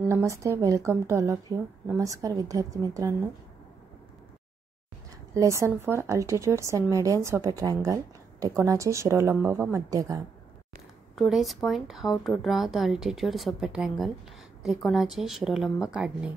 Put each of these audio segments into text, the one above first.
Namaste, welcome to all of you. नमस्कार विद्यार्थी मित्रांनो. Lesson for altitudes and medians of a triangle. त्रिकोणाचे शिरोलंब व मध्यगा. Today's point, how to draw the altitudes of a triangle. त्रिकोणाचे शिरोलंब काढणे.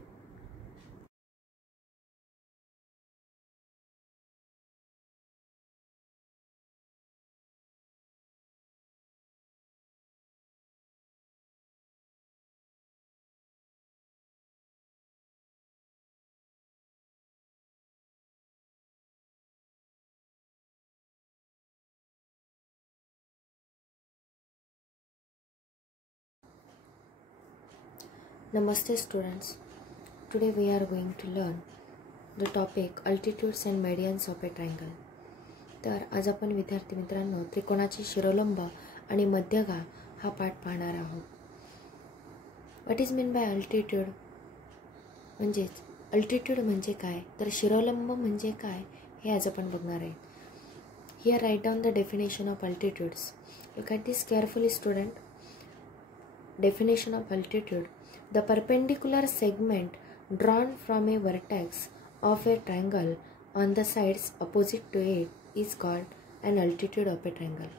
Namaste students. Today we are going to learn the topic altitudes and medians of a triangle. तर आज आपण विद्यार्थी मित्रांनो त्रिकोणाचे शिरोलंब आणि मध्यगा हा पाठ पाहणार आहोत. What is mean bye altitude, म्हणजेच अल्टिट्यूड म्हणजे काय, तर शिरोलंब म्हणजे काय हे आज आपण बघणार आहे. Here write down the definition of altitudes. Look at this carefully student. Definition of altitude: the perpendicular segment drawn from a vertex of a triangle on the sides opposite to it is called an altitude of a triangle.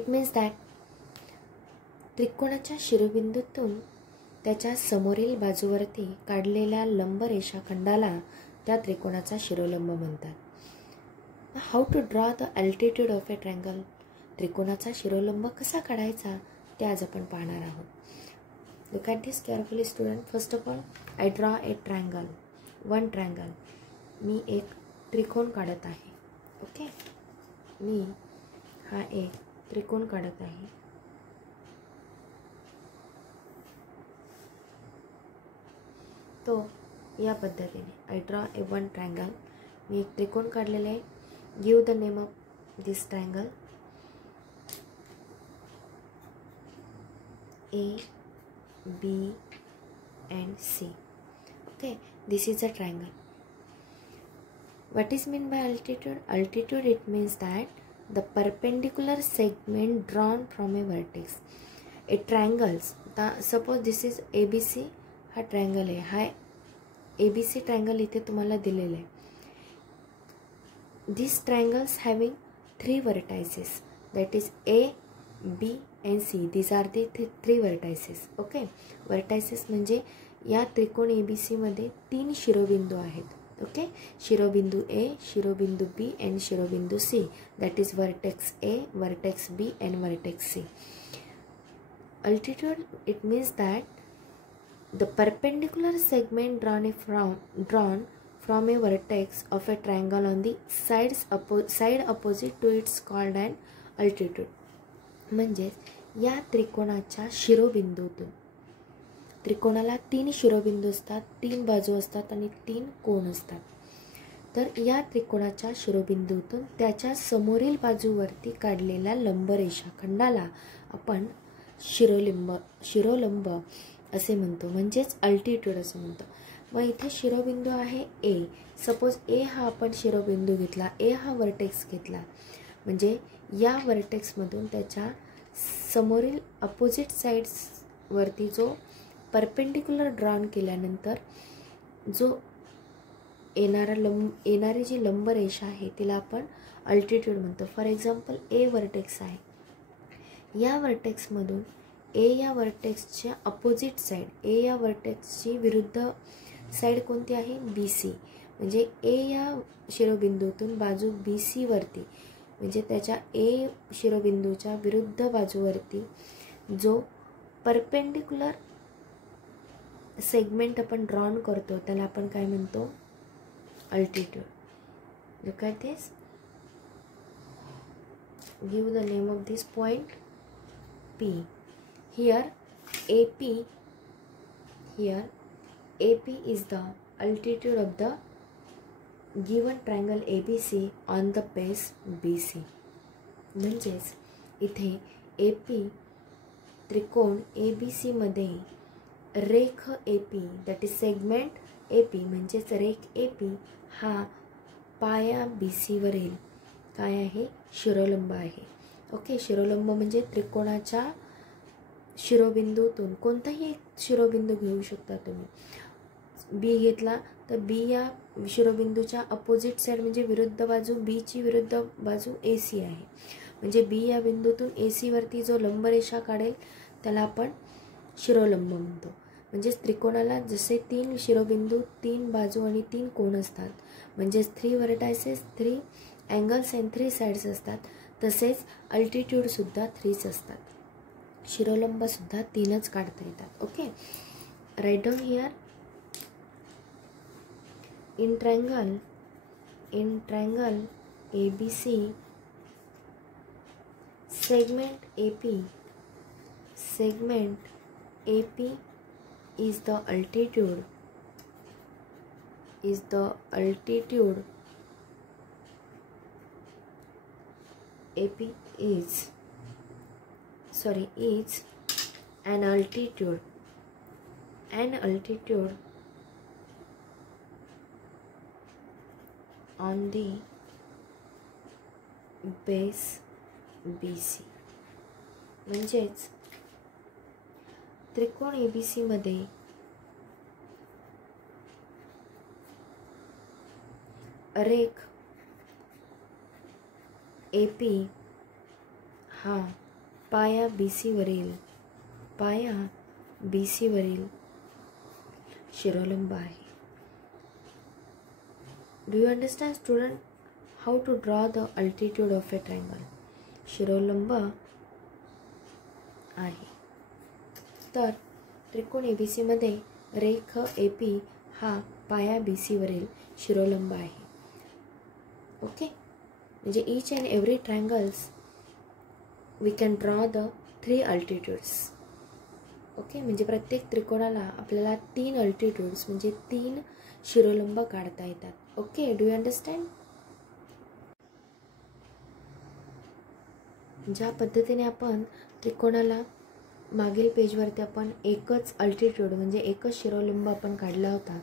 It means that त्रिकोणाच्या शिरोबिंदूतून त्याच्या समोरील बाजूवरती काढलेल्या लंब रेषाखंडाला त्या त्रिकोणाचा शिरोलंब म्हणतात. How to draw the altitude of a triangle. त्रिकोणाचा शिरोलंब कसा काढायचा ते आज आपण पाहणार आहोत. Look at this carefully student. First of all I draw a triangle, one triangle. मी एक त्रिकोण काढत आहे. ओके, मी हा एक त्रिकोण काढत आहे. तो या पद्धतीने I draw a one triangle. मी एक त्रिकोण काढलेले आहे. Give the name of this triangle. A, B and C. Okay, this is a triangle. What is mean by altitude? Altitude, it means that the perpendicular segment drawn from a vertex. A triangles, suppose this is ABC. हा triangle आहे. हा ABC triangle इथे तुम्हाला दिलेला आहे. These triangles having three vertices, that is A, B and C. These are the three vertices. Okay, vertices म्हणजे या त्रिकोण ABC मध्ये तीन शिरोबिंदू आहेत. ओके, शिरोबिंदू A, शिरोबिंदू B and शिरोबिंदू C. That is vertex A, vertex B and vertex C. Altitude, it means that the perpendicular segment drawn from a vertex of a triangle on the side opposite to it's called an altitude. म्हणजेच या त्रिकोणाच्या शिरोबिंदूतून, त्रिकोणाला तीन शिरोबिंदू असतात, तीन बाजू असतात आणि तीन कोण असतात. तर या त्रिकोणाच्या शिरोबिंदूतून त्याच्या समोरील बाजूवरती काढलेल्या लंब रेषाखंडाला आपण शिरोलंब असे म्हणतो, म्हणजेच अल्टिट्यूड असं म्हणतो. मग इथे शिरोबिंदू आहे ए. सपोज ए हा आपण शिरोबिंदू घेतला, ए हा वर्टेक्स घेतला, म्हणजे या वर्टेक्समधून त्याच्या समोरील अपोजिट साईड्सवरती जो परपेंडिक्युलर ड्रॉन केल्यानंतर जो येणारी जी लंब रेषा आहे तिला आपण अल्टिट्यूड म्हणतो. फॉर एक्झाम्पल ए वर्टेक्स आहे. या वर्टेक्समधून ए या वर्टेक्सच्या अपोजिट साईड, ए या वर्टेक्सची विरुद्ध साईड कोणती आहे, बी सी. म्हणजे ए या शिरोबिंदूतून बाजू बी सी वरती, म्हणजे त्याच्या ए शिरोबिंदूच्या विरुद्ध बाजूवरती जो परपेंडिक्युलर सेगमेंट आपण ड्रॉन करतो त्याला आपण काय म्हणतो, altitude. Look at this. Give the name of this point P. Here AP is the altitude of the given triangle ABC on the base BC. म्हणजेच इथे AP त्रिकोण ABC मध्ये रेख AP, that is segment AP, म्हणजेच रेख AP हा पाया BC वरील काय आहे, शिरोलंब आहे. ओके, शिरोलंब म्हणजे त्रिकोणाच्या शिरोबिंदूतून कोणताही एक शिरोबिंदू घेऊ शकता तुम्ही. बी घेतला तर बी या शिरोबिंदूच्या अपोजिट साईड म्हणजे विरुद्ध बाजू, बीची विरुद्ध बाजू ए सी आहे. म्हणजे बी या बिंदूतून ए सीवरती जो लंबरेषा काढेल त्याला आपण शिरोलंब म्हणतो. म्हणजेच त्रिकोणाला जसे 3 शिरोबिंदू, 3 बाजू आणि 3 कोण असतात, म्हणजेच 3 व्हर्टायसेस, 3 अँगल्स अँड 3 साईड्स असतात, तसेच अल्टिट्यूडसुद्धा 3च असतात. शिरोलंबसुद्धा 3च काढता येतात. Okay, write down here. In triangle ABC, segment AP is the altitude is an altitude on the base BC. म्हणजेच त्रिकोण ABC मध्ये रेख AP हा पाया BC वरील शिरोलंब आहे. Do you understand, student, how to draw the altitude of a triangle? शिरोलंब आहे. तर त्रिकोण ABC मध्ये रेख AP हा पाया BC वरील शिरोलंब आहे. ओके, म्हणजे each and every triangles we can draw the 3 altitudes. Okay, म्हणजे प्रत्येक त्रिकोणाला आपल्याला 3 अल्टिट्यूड्स म्हणजे 3 शिरोलंब काढता येतात. Okay, do you understand? ज्या पद्धतीने आपण त्रिकोणाला मागील पेजवरती आपण एकच अल्टिट्यूड म्हणजे एकच शिरोलंब आपण काढला होता,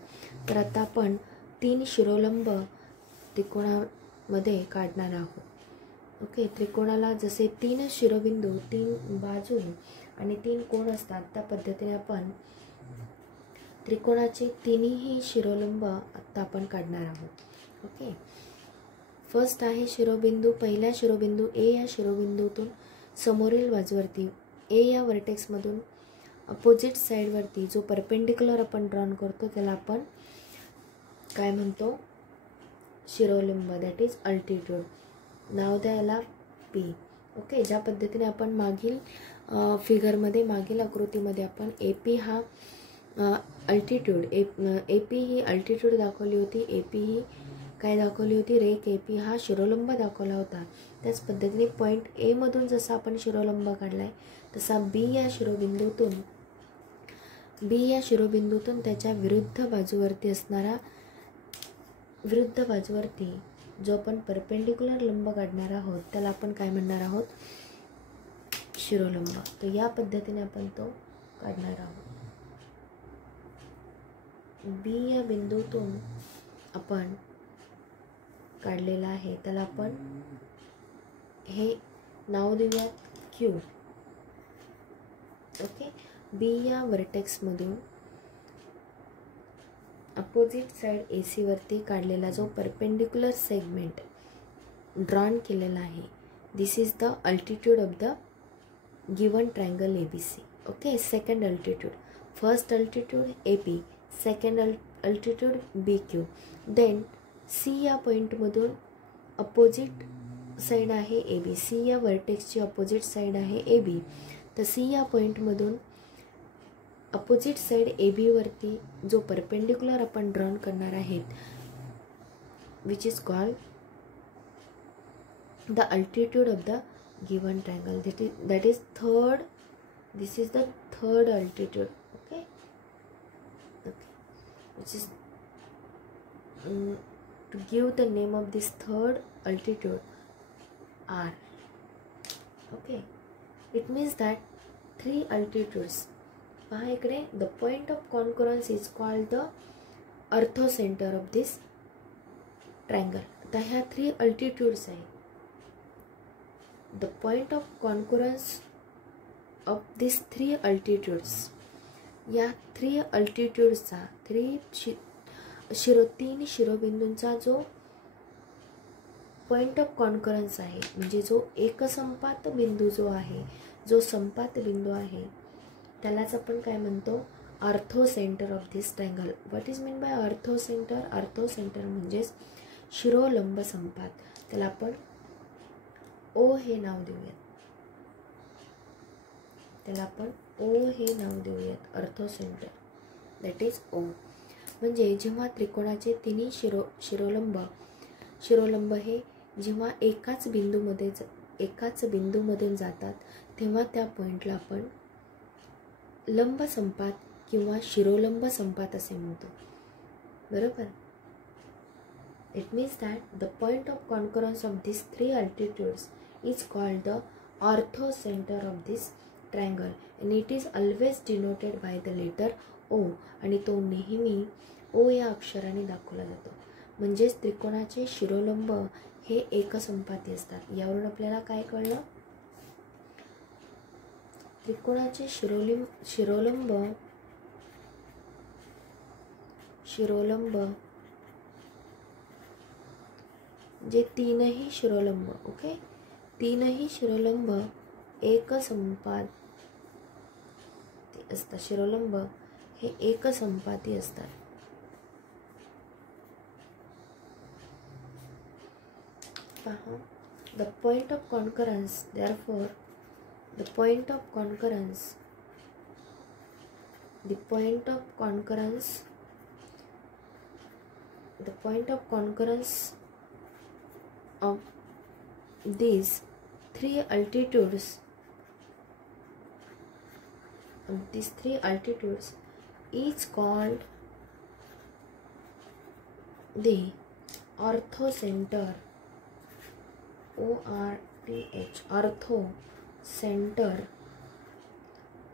तर आता आपण 3 शिरोलंब त्रिकोणामध्ये काढणार आहोत. ओके, त्रिकोणाला जसे 3 शिरोबिंदू, 3 बाजू आणि 3 कोण असतात, त्या पद्धतीने आपण त्रिकोणाचे 3ही शिरोलंब आत्ता आपण काढणार आहोत. ओके, फर्स्ट आहे शिरोबिंदू. पहिल्या शिरोबिंदू ए या शिरोबिंदूतून समोरील बाजूवरती ए या व्हर्टेक्समधून अपोजिट साईडवरती जो परपेंडिक्युलर आपण ड्रॉन करतो त्याला आपण काय म्हणतो? शिरोलंब, दॅट इज अल्टिट्यूड. नाव द्यायला पी. ओके, ज्या पद्धतीने आपण मागील फिगरमध्ये, मागील आकृतीमध्ये आपण ए पी हा altitude A P he altitude दाखवली होती, ए पी ही काय दाखवली होती? रेख ए पी हा शिरोलंब दाखवला होता. त्याच पद्धतीने पॉईंट ए मधून जसा आपण शिरोलंब काढला आहे तसा बी या शिरोबिंदूतून त्याच्या विरुद्ध बाजूवरती जो आपण परपेंडिक्युलर लंब काढणार आहोत त्याला आपण काय म्हणणार आहोत? शिरोलंब. तर या पद्धतीने आपण तो काढणार आहोत. बी या बिंदूतून आपण काढलेला आहे त्याला आपण हे नाव देऊयात क्यू. ओके, बी या व्हर्टेक्समधून अपोजिट साइड ए सी वरती काढलेला जो परपेंडिक्युलर सेगमेंट ड्रॉन केलेला आहे, this is the altitude of the given triangle ABC. Okay, second altitude, first altitude AP, second altitude BQ. Then C या पॉईंटमधून अपोजिट साईड आहे AB, सी या व्हर्टेक्सची अपोजिट साईड आहे AB. तर सी या पॉईंटमधून अपोजिट साईड AB वरती जो परपेंडिक्युलर आपण ड्रॉन करणार आहेत, which is called the altitude of the given triangle. that is third, this is the third altitude. Okay, which is to give the name of this third altitude R. Okay, it means that 3 altitudes. पहा इकडे, the point of concurrence is called the orthocenter of this triangle. आता ह्या 3 altitudes आहे. The point of concurrence of this 3 altitudes, या 3 अल्टिट्यूड्सचा 3 शिरोबिंदूंचा जो point of concurrence आहे, म्हणजे जो एकसंपात बिंदू जो आहे, जो संपात बिंदू आहे, त्यालाच आपण काय म्हणतो, ortho centre of this triangle. What is mean bye ortho centre? Ortho centre म्हणजेच शिरोलंब संपात. त्याला आपण ओ हे नाव देऊयात. त्याला आपण ओ हे नाव देऊयात, ऑर्थो सेंटर, दॅट इज ओ. म्हणजे जेव्हा त्रिकोणाचे तिन्ही शिरोलंब हे जेव्हा एकाच बिंदूमधून जातात, तेव्हा त्या पॉइंटला आपण लंब संपात किंवा शिरोलंब संपात असे म्हणतो. बरोबर? It means that the point of concurrence of this 3 altitudes is called the ortho centre of this triangle and it is always denoted by the letter O. आणि तो नेहमी O या अक्षराने दाखवला जातो. म्हणजेच त्रिकोणाचे शिरोलंब हे एकसंपाती असतात. यावरून आपल्याला काय कळलं? त्रिकोणाचे शिरोलंब जे तीनही शिरोलंब, ओके, तीनही शिरोलंब एकसंपाती असतात. शिरोलंब हे एकसंपाती असतात. पहा, the point of concurrence, therefore the point of concurrence of these 3 altitudes is called the orthocenter, ORTH,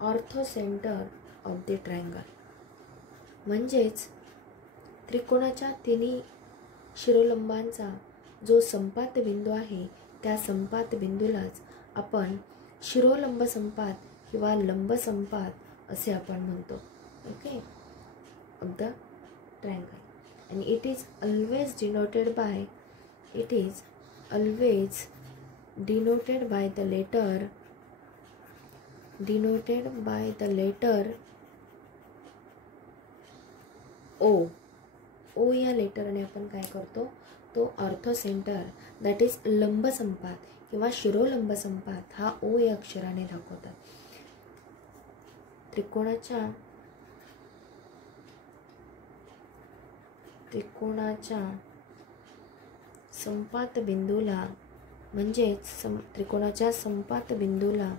orthocentre of the triangle. म्हणजेच त्रिकोणाच्या तिन्ही शिरोलंबांचा जो संपात बिंदू आहे, त्या संपात बिंदूलाच आपण शिरोलंब संपात किंवा लंब संपात असे आपण म्हणतो. Okay, of the triangle. and it is always denoted by the letter O. O या लेटरने आपण काय करतो, तो ऑर्थो सेंटर, दॅट इज लंब संपात किंवा शिरोलंब संपात, हा O या अक्षराने दाखवतात. त्रिकोणाच्या संपात बिंदूला, म्हणजेच त्रिकोणाच्या संपात बिंदूला,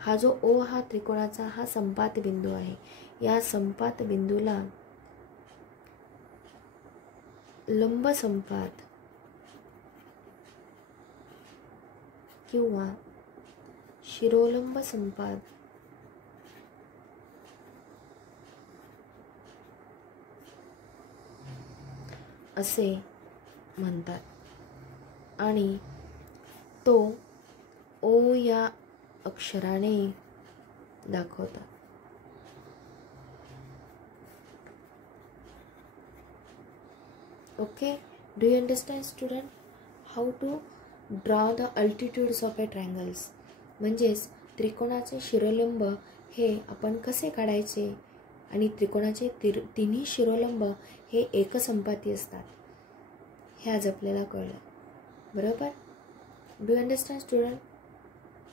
हा जो O हा त्रिकोणाचा हा संपात बिंदू आहे, या संपात बिंदूला लंब संपात किंवा शिरोलंब संपात असे म्हणतात. आणि तो O या अक्षराने दाखवतात. Okay, do you understand student how to draw the altitudes of a triangles? म्हणजेच त्रिकोणाचे शिरोलंब हे आपण कसे काढायचे, आणि त्रिकोणाचे तिन्ही शिरोलंब हे एकसंपाती असतात, हे आज आपल्याला कळलं. बरोबर? Do you understand student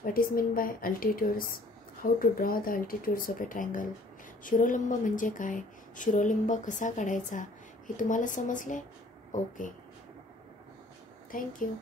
what is mean by altitudes, how to draw the altitudes of a triangle? शिरोलंब म्हणजे काय, शिरोलंब कसा काढायचा, हे तुम्हाला समजले? Okay, thank you.